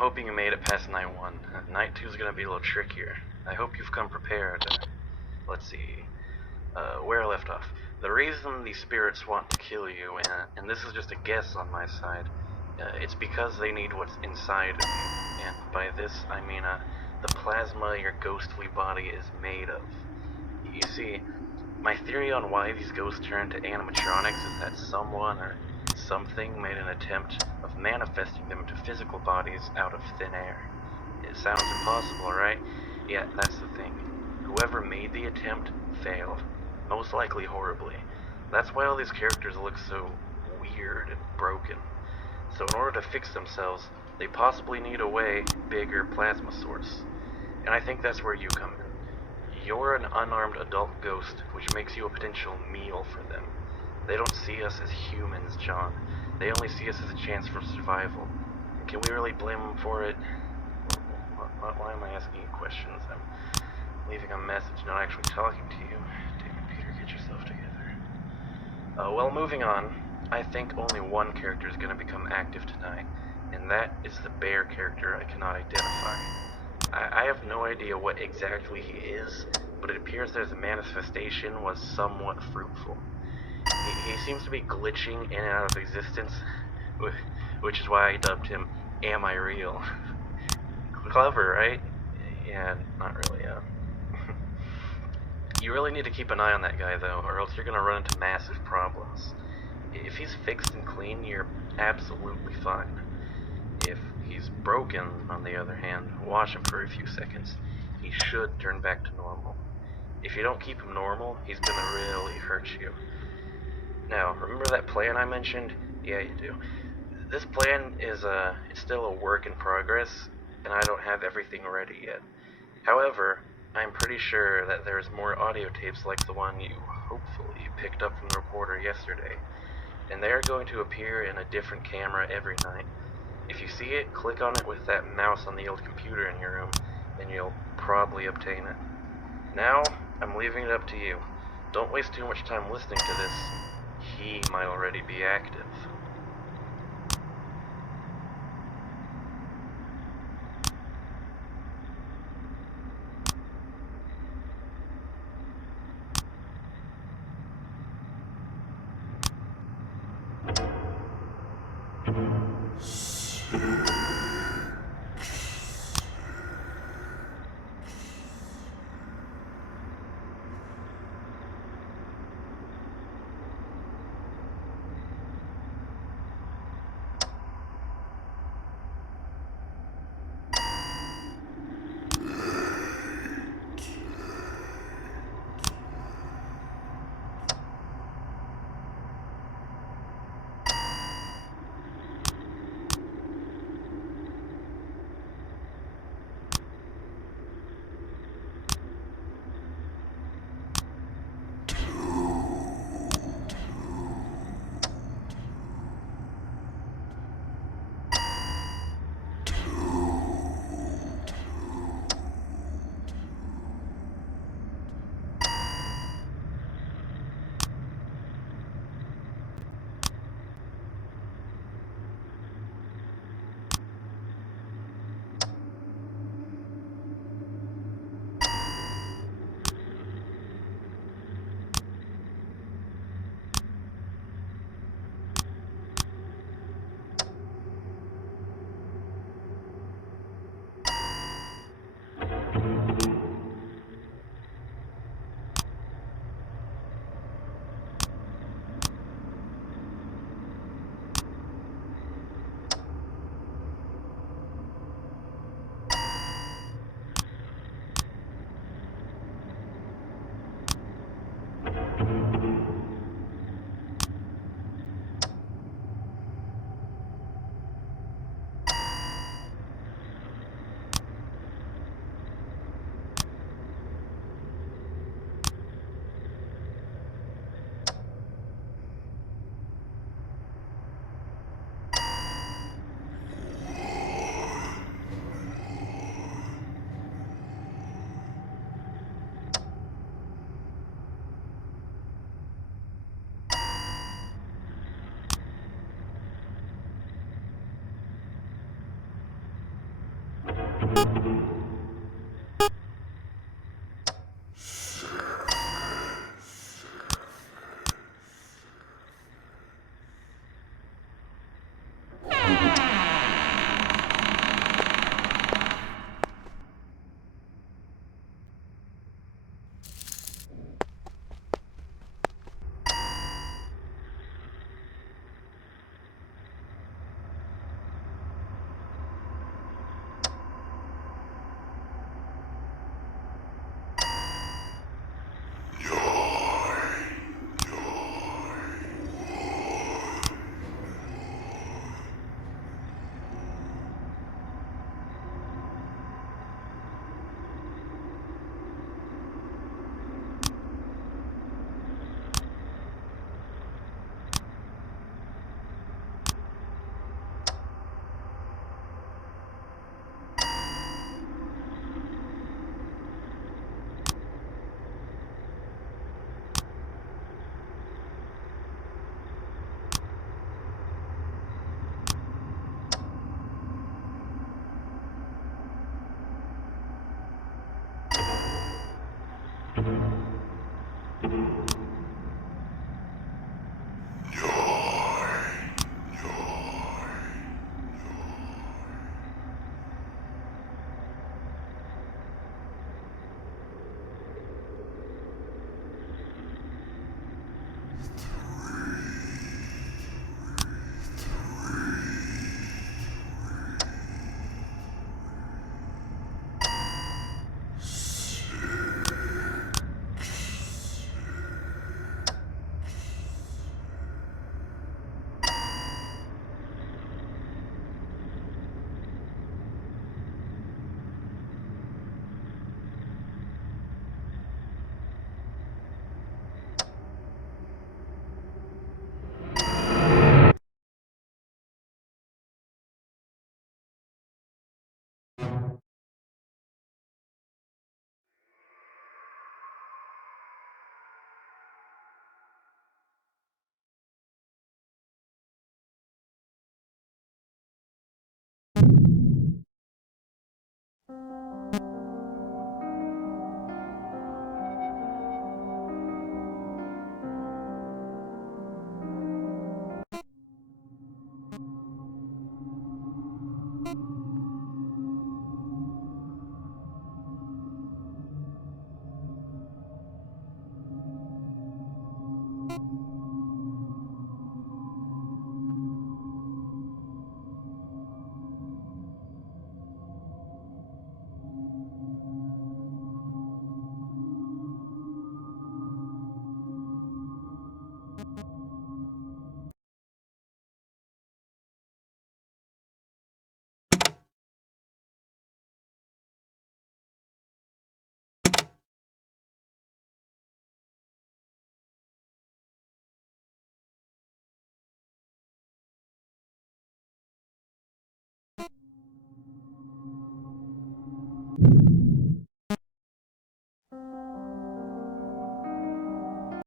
hoping you made it past night 1. Night 2 is going to be a little trickier. I hope you've come prepared. Let's see. Where I left off. The reason these spirits want to kill you, and this is just a guess on my side, it's because they need what's inside of you. And by this, I mean the plasma your ghostly body is made of. You see, my theory on why these ghosts turn to animatronics is that someone or something made an attempt of manifesting them to physical bodies out of thin air. It sounds impossible, right? Yeah, that's the thing. Whoever made the attempt failed. Most likely horribly. That's why all these characters look so weird and broken. So in order to fix themselves, they possibly need a way bigger plasma source. And I think that's where you come in. You're an unarmed adult ghost, which makes you a potential meal for them. They don't see us as humans, John. They only see us as a chance for survival. And can we really blame them for it? Why am I asking you questions? I'm leaving a message, not actually talking to you. David Peter, get yourself together. Well, moving on. I think only one character is going to become active tonight, and that is the bear character I cannot identify. I have no idea what exactly he is, but it appears that his manifestation was somewhat fruitful. He seems to be glitching in and out of existence, which is why I dubbed him Am I Real? Clever, right? Yeah, not really, You really need to keep an eye on that guy, though, or else you're gonna run into massive problems. If he's fixed and clean, you're absolutely fine. If he's broken, on the other hand, watch him for a few seconds. He should turn back to normal. If you don't keep him normal, he's gonna really hurt you. Now, remember that plan I mentioned? Yeah, you do. This plan is it's still a work in progress, and I don't have everything ready yet. However, I'm pretty sure that there's more audio tapes like the one you hopefully picked up from the reporter yesterday, and they are going to appear in a different camera every night. If you see it, click on it with that mouse on the old computer in your room, and you'll probably obtain it. Now, I'm leaving it up to you. Don't waste too much time listening to this. He might already be active.